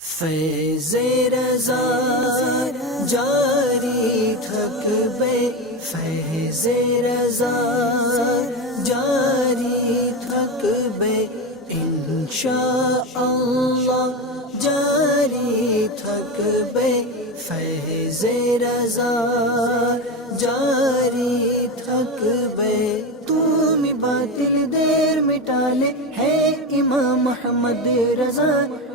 فیض رضا جاری تھکبے، فیض رضا جاری تھکبے، انشاءاللہ جاری تھکبے، فیض رضا جاری تھکبے۔ تم باطل دیر مٹالے ہے امام محمد رضا،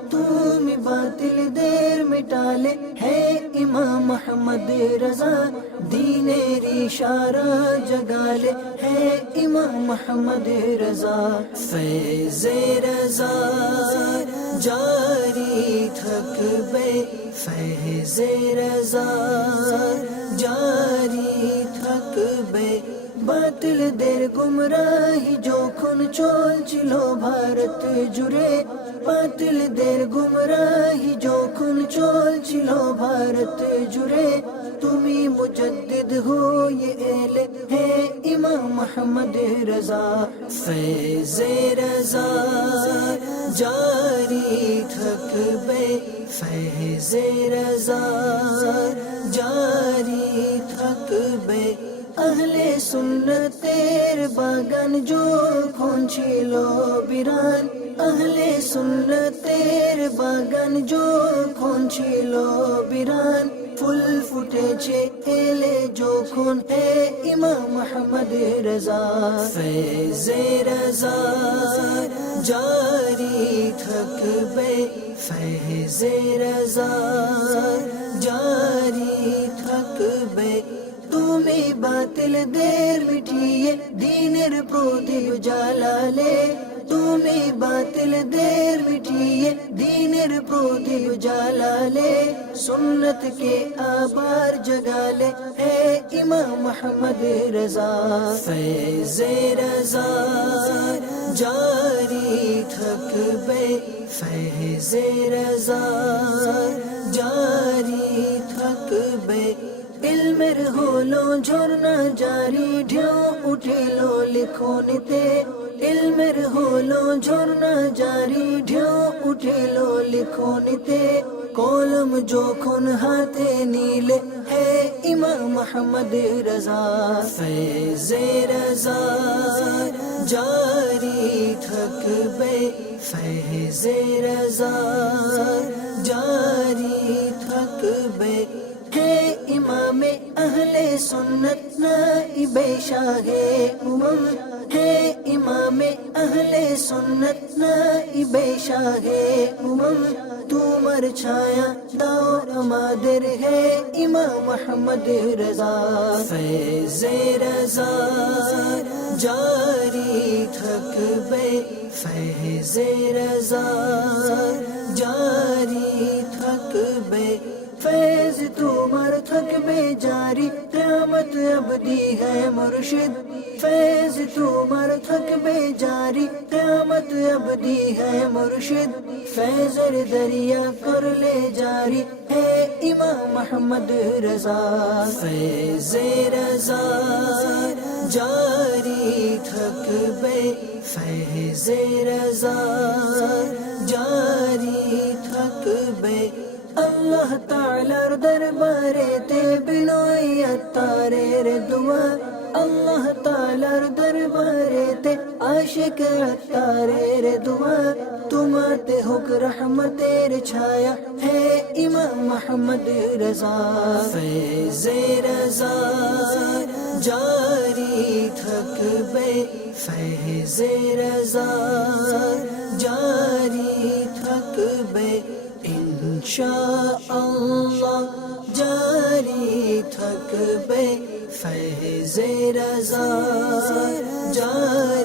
تم باطل دیر مٹالے ہے امام محمد رضا، دین اشارہ جگالے ہے امام محمد رضا۔ فیض رضا جاری تھکبے، فیض رضا جاری تھکبے، باطل دیر گمراہی جو کھن چول چلو بھارت جرے، باطل دیر گمراہی جو کھن چول چلو بھارت جرے، تمہیں مجدد ہو یہ اہل ہے امام محمد رضا۔ فیض رضا جاری تھکبے، فیض رضا جاری تھکبے، اہل سنت تیر باگن جو کھون چھلو بیران، اہل سنت تیر باگن جو کھون چھلو بیران، پھل پھوٹے چھے ایلے جو کھون ہے امام محمد رضا۔ فیض رضا جاری تھکبے، فیض رضا جاری تھکبے، تمہیں باطل دیر مٹیے دینر پروتیب جالالے، تمہیں باطل دیر مٹیے دینر پروتیب جالالے، سنت کے آبار جگالے ہے امام محمد رضا۔ فیض رضا جاری تھکبے، فیض رضا جاری تھکبے، علم رہولو جھرنا جاری ڈھیو اٹھلو لکھو نتے، علم رہولو جھرنا جاری ڈھیو اٹھلو لکھو نتے، کولم جو کھن ہاتھے نیلے ہے امام محمد رضا۔ فیض رضا جاری تھکبے، فیض رضا جاری تھکبے، ہے امام اہل سنت نائب شاہ امم، ہے امام اہل سنت نائب شاہ امم، تمہر چھایا دور مادر ہے امام محمد رضا۔ فیض رضا جاری تھکبے، فیض رضا جاری تھکبے، فیض تمہار تھکبے جاری قیامت ابدی ہے مرشد، فیض تمہار تھکبے جاری قیامت ابدی ہے مرشد، فیض دریا کر لے جاری ہے امام محمد رضا۔ فیض رضا جاری تھکبے، فیض رضا جاری تھکبے، اللہ تعالی دربار تے بنوئی اتارے رے دعا، اللہ تعالی دربار تے عاشق اتارے رے دعا، تمہتے حق رحمت چھایا ہے امام محمد رضا۔ فیض رضا جاری تھکبے، فیض رضا جاری تھکبے، انشاءاللہ جاری تھکبے، فیض رضا جاری